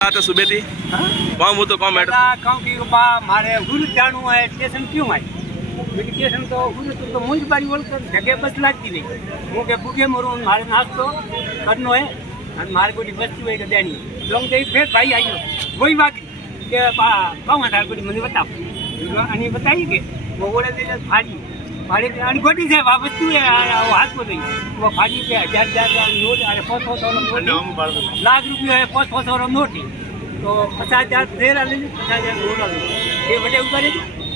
तो सुबह थी कौन वो तो कौन मैडम कि मारे हुर जाणु है स्टेशन क्यों आई स्टेशन तो हुर तो मुझ बारी बोल कर जगह बस लगती नहीं हूँ के भूखे मरू मारे नास्तो करनो है और मारे कोई वस्तु है देनी लोग दे फिर भाई आई वही बात के कौन था कोई मुझे बताओ अनि बताइए कि वो बोले दे फाड़ी फाड़ी अनि गोटी से वस्तु है वो हाथ को नहीं वो फाड़ी के 1000 नोट अरे 500 नोट लाख रुपया है 500 नोट तो 50,000 देर ले 50,000 नोट ले ये बटे ऊपर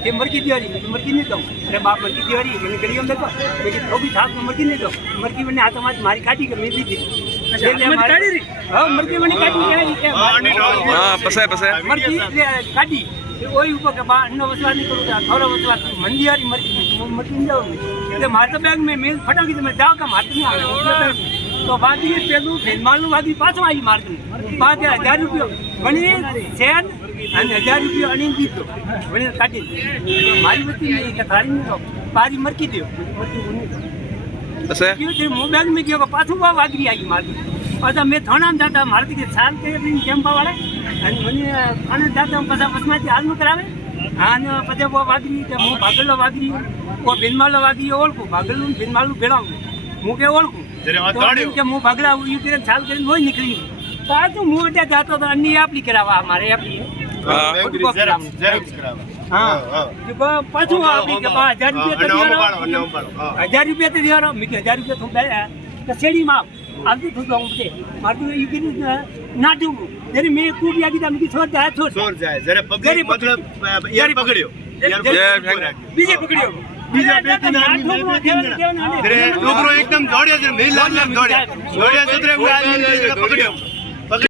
ये मरकी दिवारी मरकी नहीं दो अरे बाप मरकी दिवारी मैंने गली में देखो लेकिन वो भी था मरकी नहीं दो मरकी मैंने हाथ में मारी काटी के मैं भी दी हां मरकी मैंने काटी हां पसे मरकी काटी वही ऊपर के बाद अन्य वसवा नहीं करूँगा थोड़ा वसवा मंदी आ रही मरकी नहीं जाऊँगी એટલે મારે તો બેગ મેં ફટાકી તમે જાઓ કે મારે નહીં આવે તો બાકી પેલું ભેનમાલનું બાકી પાછું આવી મારતું 5000 રૂપિયા વણી શેર અને 1000 રૂપિયા અણી દીધો વણી કાઢી મારી વસ્તી નહીં એટલે ખાલી નહીં તો પારી મરકી દો હું બેગ મેં ગયો પાછું વાગરી આવી મારતું પાછા મેં થાણામાં જતા મારતી કે સાલ કે કેમ્પાવાળા અને મને આને જાતા પછી બસમાંથી હાલનું કરાવે અને પછી वो वागरी હું ભાગલો વાગરી वो ભીનમાલો વાગરી ઓળખું ભાગલું ભીનમાલું ભેળાવું હું કે ઓળખું કે હું ભાગલા યુ કરીને ચાલ કરીને હોય નીકળી પાછું હું ત્યાં જાતો તો અન્ય આપલી કરાવવા અમારે આપલી પાછું આપલી કે 1000 રૂપિયા તો દેવાનો મેં કે 1000 રૂપિયા તો શેરીમાં આવતું થતું હું બધે મારું યુ કરીને ના ડૂબું जरे मैं खूब याद था मुझे छोड़ जाए जरे पकड़ियो बीजे पकड़ियो जरे डोकरो एकदम दौड़ियो जरे मेल लाल दौड़िया सुधरे हुए आदमी पकड़ियो